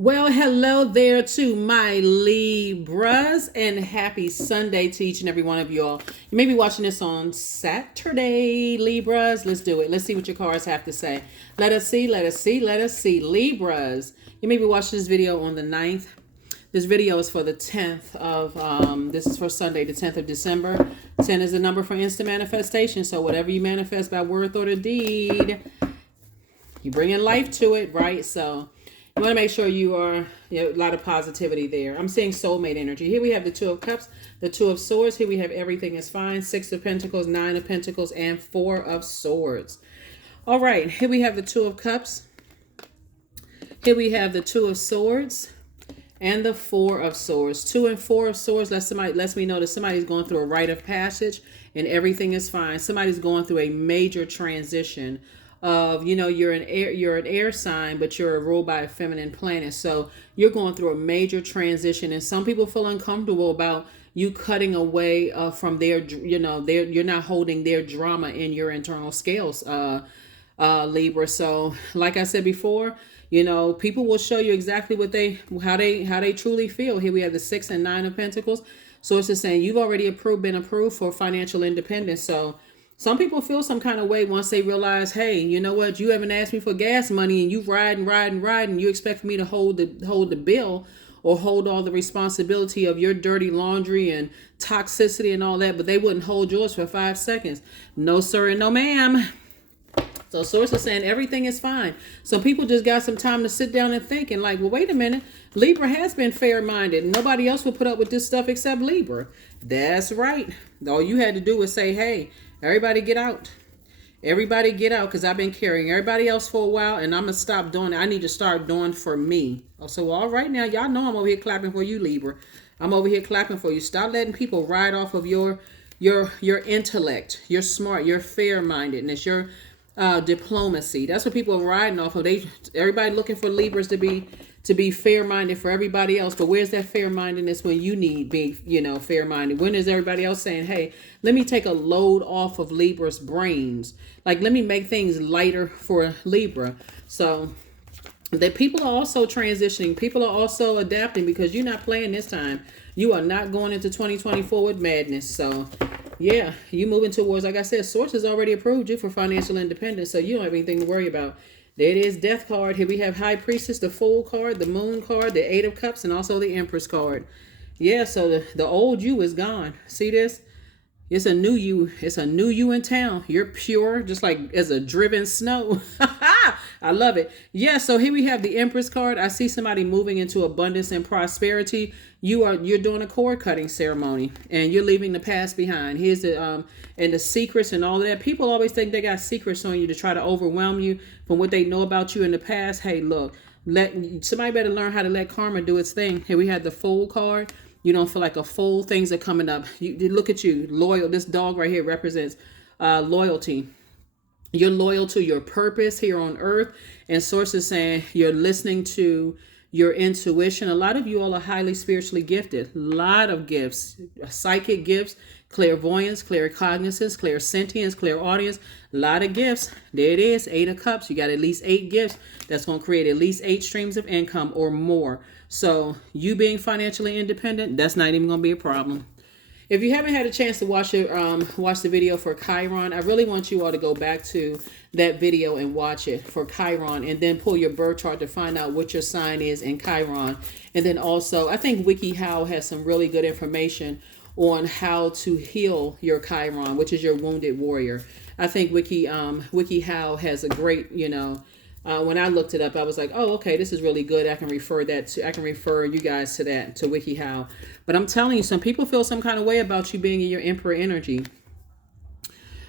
Well, hello there to my Libras, and happy Sunday to each and every one of y'all. You may be watching this on Saturday, Libras. Let's do it. Let's see what your cards have to say. Let us see, let us see, let us see. Libras, you may be watching this video on the 9th. This video is for the 10th of, this is for Sunday, the 10th of December. 10 is the number for instant manifestation. So whatever you manifest by word, thought, or deed, you bring in life to it, right? So you want to make sure you are, a lot of positivity there. I'm seeing soulmate energy. Here we have the Two of Cups, the Two of Swords. Here we have everything is fine. Six of Pentacles, Nine of Pentacles, and Four of Swords. All right, here we have the Two of Cups. Here we have the Two of Swords and the Four of Swords. Two and Four of Swords lets me know that somebody's going through a rite of passage and everything is fine. Somebody's going through a major transition of, you're an air sign, but you're ruled by a feminine planet. So you're going through a major transition, and some people feel uncomfortable about you cutting away from their, you're not holding their drama in your internal scales, Libra. So like I said before, people will show you exactly how they truly feel. Here we have the Six and Nine of Pentacles. So it's just saying you've already been approved for financial independence. So some people feel some kind of way once they realize, hey, you know what? You haven't asked me for gas money, and you ride. You expect me to hold the bill or hold all the responsibility of your dirty laundry and toxicity and all that, but they wouldn't hold yours for 5 seconds. No, sir, and no, ma'am. So source is saying everything is fine. So people just got some time to sit down and think and like, well, wait a minute. Libra has been fair-minded. Nobody else will put up with this stuff except Libra. That's right. All you had to do was say, hey, everybody get out. Everybody get out, because I've been carrying everybody else for a while, and I'm going to stop doing it. I need to start doing for me. So all right now, y'all know I'm over here clapping for you, Libra. I'm over here clapping for you. Stop letting people ride off of your intellect. You're smart. You're fair-mindedness. Your diplomacy. That's what people are riding off of. Everybody looking for Libras to be fair-minded for everybody else. But where's that fair-mindedness when you need being, fair-minded? When is everybody else saying, hey, let me take a load off of Libra's brains? Like, let me make things lighter for Libra. So that people are also transitioning. People are also adapting, because you're not playing this time. You are not going into 2024 with madness. So yeah, you moving towards, like I said, Source has already approved you for financial independence, so you don't have anything to worry about. There it is, Death card. Here we have High Priestess, the Fool card, the Moon card, the Eight of Cups, and also the Empress card. Yeah, so the old you is gone. See this? It's a new you. It's a new you in town. You're pure, just like as a driven snow. I love it. Yeah, so here we have the Empress card. I see somebody moving into abundance and prosperity. You're doing a cord cutting ceremony, and you're leaving the past behind. Here's the and the secrets and all of that. People always think they got secrets on you to try to overwhelm you from what they know about you in the past. Hey, look, somebody better learn how to let karma do its thing. Here we have the Fool card. You don't feel like a fool. Things are coming up. You look at you, loyal. This dog right here represents loyalty. You're loyal to your purpose here on earth. And Source is saying you're listening to your intuition. A lot of you all are highly spiritually gifted. A lot of gifts, psychic gifts, clairvoyance, claircognizance, clairsentience, clairaudience. A lot of gifts. There it is, Eight of Cups. You got at least 8 gifts. That's going to create at least 8 streams of income or more. So you being financially independent, that's not even going to be a problem. If you haven't had a chance to watch the video for Chiron, I really want you all to go back to that video and watch it for Chiron, and then pull your birth chart to find out what your sign is in Chiron. And then also, I think WikiHow has some really good information on how to heal your Chiron, which is your wounded warrior. I think WikiHow has a great, when I looked it up, I was like, oh, okay, this is really good. I can refer you guys to that, to WikiHow. But I'm telling you, some people feel some kind of way about you being in your Emperor energy.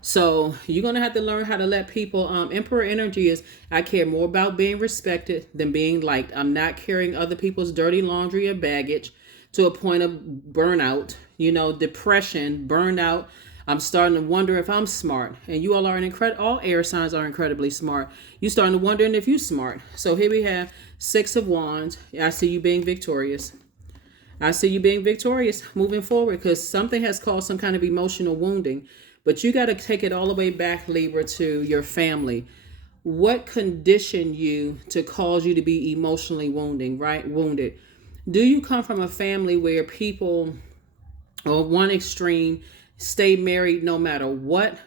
So you're going to have to learn how to let people, Emperor energy is, I care more about being respected than being liked. I'm not carrying other people's dirty laundry or baggage to a point of burnout, depression, burnout. I'm starting to wonder if I'm smart. And you all are all air signs are incredibly smart. You're starting to wonder if you're smart. So here we have Six of Wands. I see you being victorious. I see you being victorious moving forward, because something has caused some kind of emotional wounding. But you got to take it all the way back, Libra, to your family. what conditioned you to cause you to be emotionally wounded? Do you come from a family where people, or one extreme, stay married no matter what,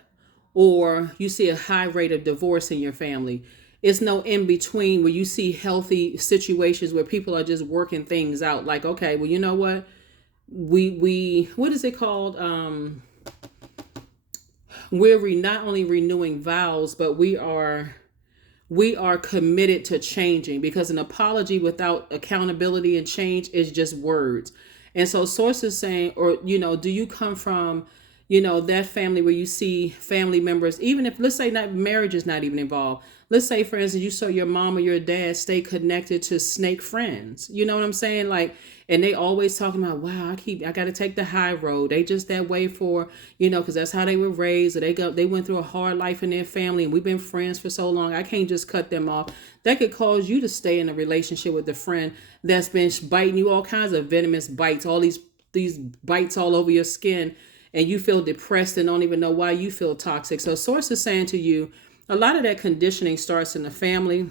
or you see a high rate of divorce in your family? It's no in between where you see healthy situations where people are just working things out. Like, okay, well, you know what? We what is it called? We're not only renewing vows, but we are committed to changing, because an apology without accountability and change is just words. And so sources saying, or, do you come from, that family where you see family members, even if, let's say, not marriage is not even involved. Let's say, for instance, you saw your mom or your dad stay connected to snake friends. You know what I'm saying? Like, and they always talking about, wow, I got to take the high road. They just that way for, because that's how they were raised. Or they went through a hard life in their family, and we've been friends for so long. I can't just cut them off. That could cause you to stay in a relationship with a friend that's been biting you all kinds of venomous bites, all these bites all over your skin, and you feel depressed and don't even know why you feel toxic. So source is saying to you, a lot of that conditioning starts in the family.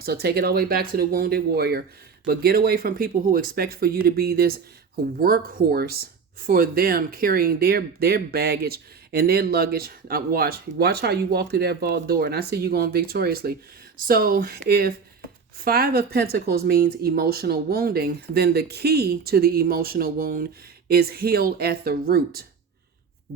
So take it all the way back to the wounded warrior. But get away from people who expect for you to be this workhorse for them, carrying their baggage and their luggage. Watch how you walk through that vault door, and I see you going victoriously. So if Five of Pentacles means emotional wounding, then the key to the emotional wound is heal at the root.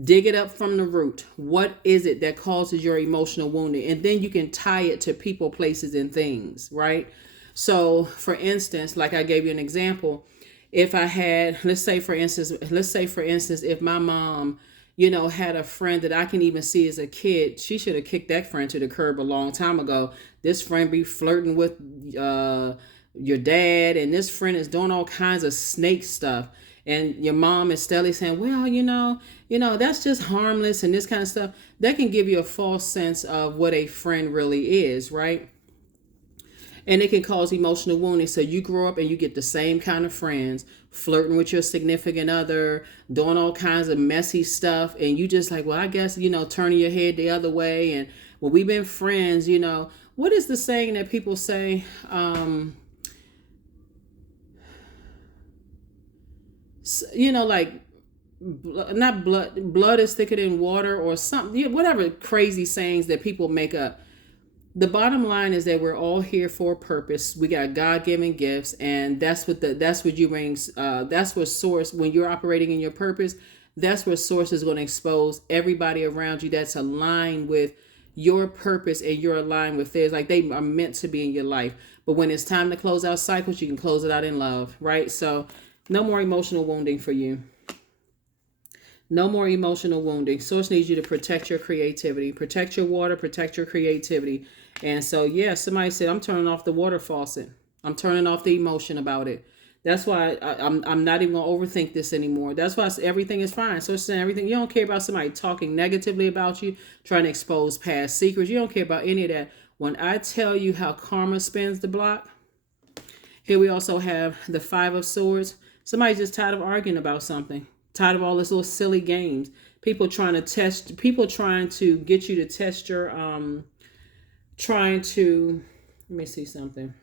Dig it up from the root. What is it that causes your emotional wounding? And then you can tie it to people, places, and things, right? So for instance, like I gave you an example, if I had, let's say for instance, if my mom, had a friend that I can even see as a kid, she should have kicked that friend to the curb a long time ago. This friend be flirting with your dad, and this friend is doing all kinds of snake stuff. And your mom is steadily saying, well, that's just harmless and this kind of stuff. That can give you a false sense of what a friend really is, right? And it can cause emotional wounding. So you grow up and you get the same kind of friends, flirting with your significant other, doing all kinds of messy stuff. And you just like, well, I guess, turning your head the other way. And well, we've been friends, What is the saying that people say? Like, not blood is thicker than water or something, whatever crazy sayings that people make up. The bottom line is that we're all here for a purpose. We got God-given gifts, and that's what you bring. That's what source, when you're operating in your purpose, that's where source is going to expose everybody around you that's aligned with your purpose, and you're aligned with theirs. Like, they are meant to be in your life. But when it's time to close out cycles, you can close it out in love, right? So no more emotional wounding for you. No more emotional wounding. Source needs you to protect your creativity, protect your water, protect your creativity. And so, yeah, somebody said, I'm turning off the water faucet. I'm turning off the emotion about it. That's why I'm not even going to overthink this anymore. That's why everything is fine. So it's saying everything. You don't care about somebody talking negatively about you, trying to expose past secrets. You don't care about any of that. When I tell you how karma spins the block, here we also have the Five of Swords. Somebody's just tired of arguing about something. Tired of all this little silly games. People trying to get you to test your, let me see something.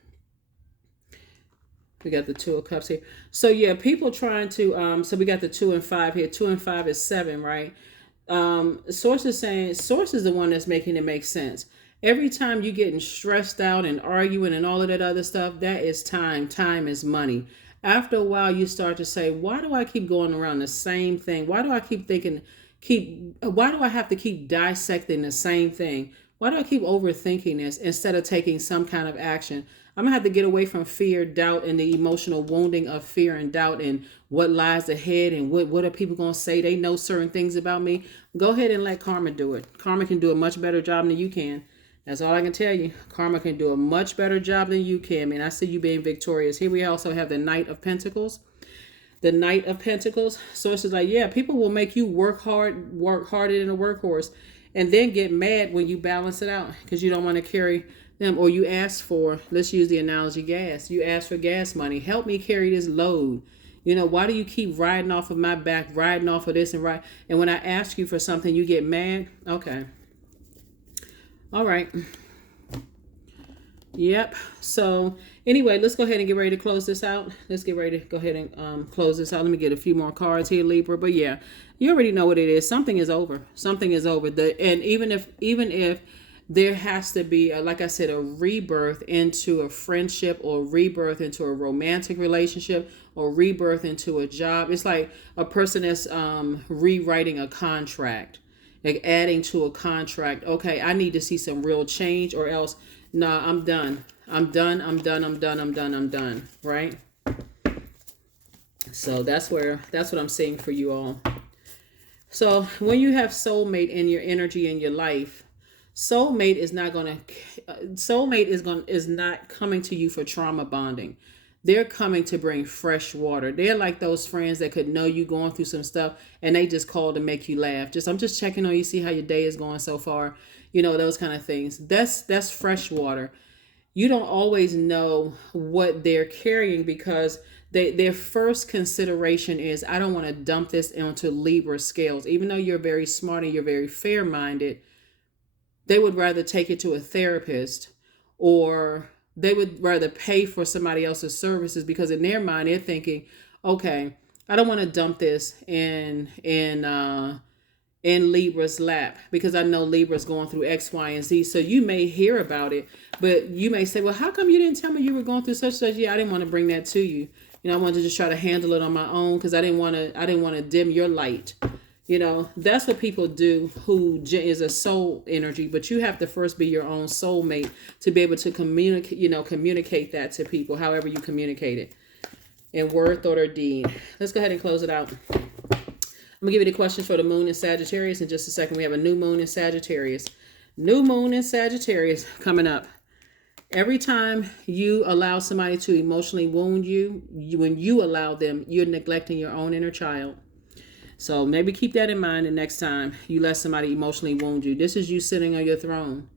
We got the Two of Cups here. So yeah, people trying to, so we got the 2 and 5 here. 2 and 5 is 7, right? Source is saying, Source is the one that's making it make sense. Every time you getting stressed out and arguing and all of that other stuff, that is time. Time is money. After a while, you start to say, why do I keep going around the same thing? Why do I keep thinking, why do I have to keep dissecting the same thing? Why do I keep overthinking this instead of taking some kind of action? I'm going to have to get away from fear, doubt, and the emotional wounding of fear and doubt and what lies ahead and what are people going to say? They know certain things about me. Go ahead and let karma do it. Karma can do a much better job than you can. That's all I can tell you. Karma can do a much better job than you can. Man, I see you being victorious. Here we also have the Knight of Pentacles. The Knight of Pentacles. Sources like, yeah, people will make you work harder than a workhorse, and then get mad when you balance it out because you don't want to carry them, or you ask for, let's use the analogy, gas. You ask for gas money. Help me carry this load. Why do you keep riding off of my back, riding off of this and right? And when I ask you for something, you get mad. Okay. All right. Yep. So anyway, let's go ahead and get ready to close this out. Let's get ready to go ahead and close this out. Let me get a few more cards here, Libra. But yeah, you already know what it is. Something is over. Something is over. And even if there has to be, like I said, a rebirth into a friendship, or rebirth into a romantic relationship, or rebirth into a job. It's like a person that's rewriting a contract, like adding to a contract. Okay, I need to see some real change, or else, nah, I'm done. I'm done. I'm done. I'm done. I'm done. I'm done. Right? So that's what I'm seeing for you all. So when you have soulmate in your energy in your life, soulmate is not coming to you for trauma bonding. They're coming to bring fresh water. They're like those friends that could know you going through some stuff, and they just call to make you laugh. I'm just checking on you, see how your day is going so far. Those kind of things. That's fresh water. You don't always know what they're carrying, because their first consideration is, I don't want to dump this onto Libra scales. Even though you're very smart and you're very fair-minded, they would rather take it to a therapist, or they would rather pay for somebody else's services, because in their mind they're thinking, okay, I don't want to dump this in Libra's lap, because I know Libra's going through X, Y, and Z. So you may hear about it, but you may say, well, how come you didn't tell me you were going through such and such? Yeah, I didn't want to bring that to you. I wanted to just try to handle it on my own, because I didn't want to dim your light. That's what people do who is a soul energy, but you have to first be your own soulmate to be able to communicate that to people, however you communicate it, in word, thought, or deed. Let's go ahead and close it out. I'm going to give you the questions for the moon in Sagittarius in just a second. We have a new moon in Sagittarius. New moon in Sagittarius coming up. Every time you allow somebody to emotionally wound you, when you allow them, you're neglecting your own inner child. So maybe keep that in mind the next time you let somebody emotionally wound you. This is you sitting on your throne.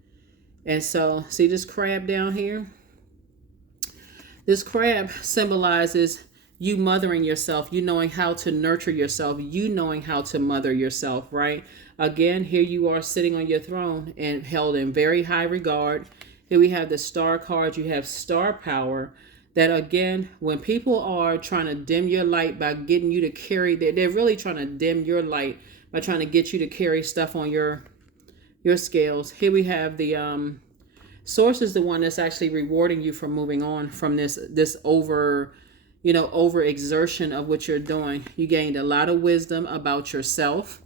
And so, see this crab down here? This crab symbolizes you mothering yourself, you knowing how to nurture yourself, you knowing how to mother yourself, right? Again, here you are sitting on your throne and held in very high regard. Here we have the star card. You have star power. That again, when people are trying to dim your light by getting you to carry, they're really trying to dim your light by trying to get you to carry stuff on your scales. Here we have the source is the one that's actually rewarding you for moving on from this over exertion of what you're doing. You gained a lot of wisdom about yourself.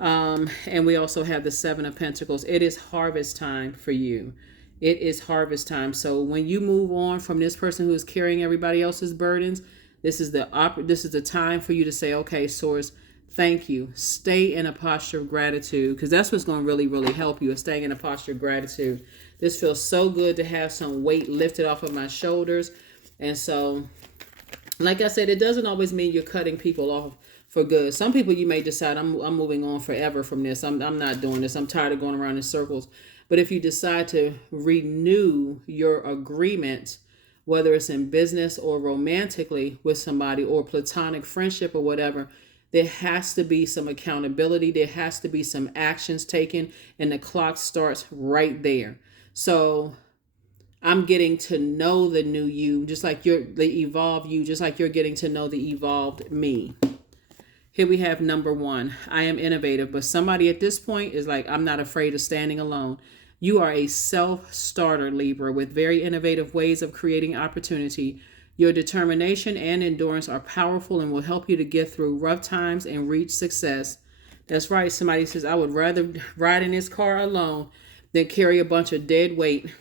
And we also have the Seven of Pentacles. It is harvest time for you. It is harvest time. So when you move on from this person who is carrying everybody else's burdens, this is the time for you to say, okay, Source, thank you. Stay in a posture of gratitude, because that's what's going to really, really help you, is staying in a posture of gratitude. This feels so good to have some weight lifted off of my shoulders. And so, like I said, it doesn't always mean you're cutting people off for good. Some people, you may decide, I'm moving on forever from this. I'm not doing this. I'm tired of going around in circles. But if you decide to renew your agreement, whether it's in business or romantically with somebody, or platonic friendship or whatever, there has to be some accountability. There has to be some actions taken, and the clock starts right there. So I'm getting to know the new you, just like the evolved you, just like you're getting to know the evolved me. Here we have number 1. I am innovative, but somebody at this point is like, I'm not afraid of standing alone. You are a self-starter, Libra, with very innovative ways of creating opportunity. Your determination and endurance are powerful and will help you to get through rough times and reach success. That's right. Somebody says, I would rather ride in this car alone than carry a bunch of dead weight.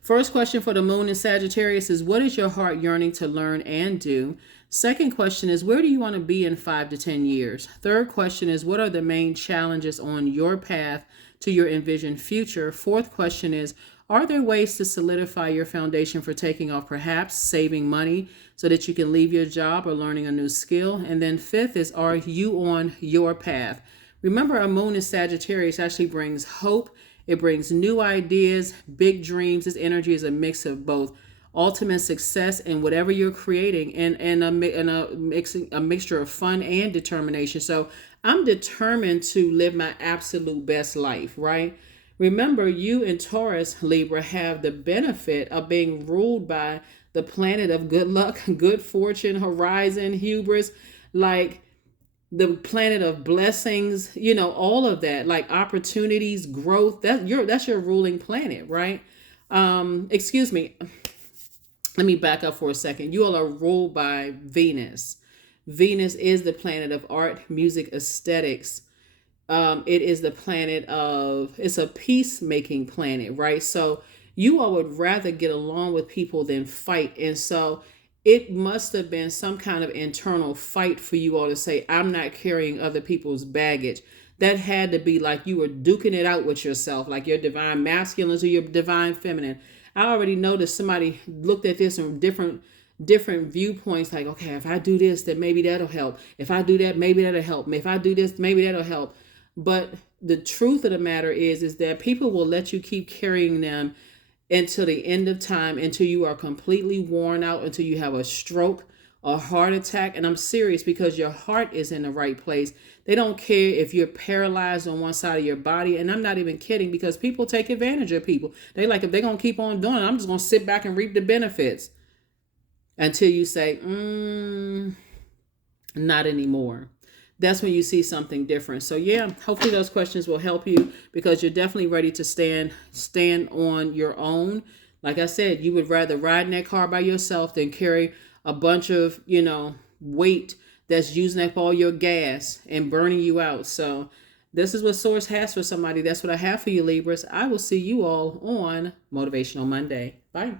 First question for the moon in Sagittarius is, what is your heart yearning to learn and do? Second question is, where do you want to be in 5 to 10 years? Third question is, what are the main challenges on your path to your envisioned future? Fourth question is, are there ways to solidify your foundation for taking off, perhaps saving money so that you can leave your job or learning a new skill? And then fifth is, are you on your path? Remember, a moon in Sagittarius actually brings hope. It brings new ideas, big dreams. This energy is a mix of both ultimate success and whatever you're creating, and a mixture of fun and determination. So I'm determined to live my absolute best life, right? Remember, you and Taurus, Libra, have the benefit of being ruled by the planet of good luck, good fortune, horizon, hubris, like the planet of blessings, all of that, like opportunities, growth. That's your ruling planet, right? Excuse me. Let me back up for a second. You all are ruled by Venus. Venus is the planet of art, music, aesthetics. It is the planet of, it's a peacemaking planet, right? So you all would rather get along with people than fight. And so it must have been some kind of internal fight for you all to say, I'm not carrying other people's baggage. That had to be like you were duking it out with yourself, like your divine masculine or your divine feminine. I already noticed somebody looked at this from different viewpoints, like, okay, if I do this, then maybe that'll help. If I do that, maybe that'll help. If I do this, maybe that'll help. But the truth of the matter is that people will let you keep carrying them until the end of time, until you are completely worn out, until you have a stroke, a heart attack. And I'm serious, because your heart is in the right place. They don't care if you're paralyzed on one side of your body. And I'm not even kidding, because people take advantage of people. They like, if they're going to keep on doing it, I'm just going to sit back and reap the benefits until you say, not anymore. That's when you see something different. So yeah, hopefully those questions will help you, because you're definitely ready to stand on your own. Like I said, you would rather ride in that car by yourself than carry a bunch of, weight that's using up all your gas and burning you out. So this is what Source has for somebody. That's what I have for you, Libras. I will see you all on Motivational Monday. Bye.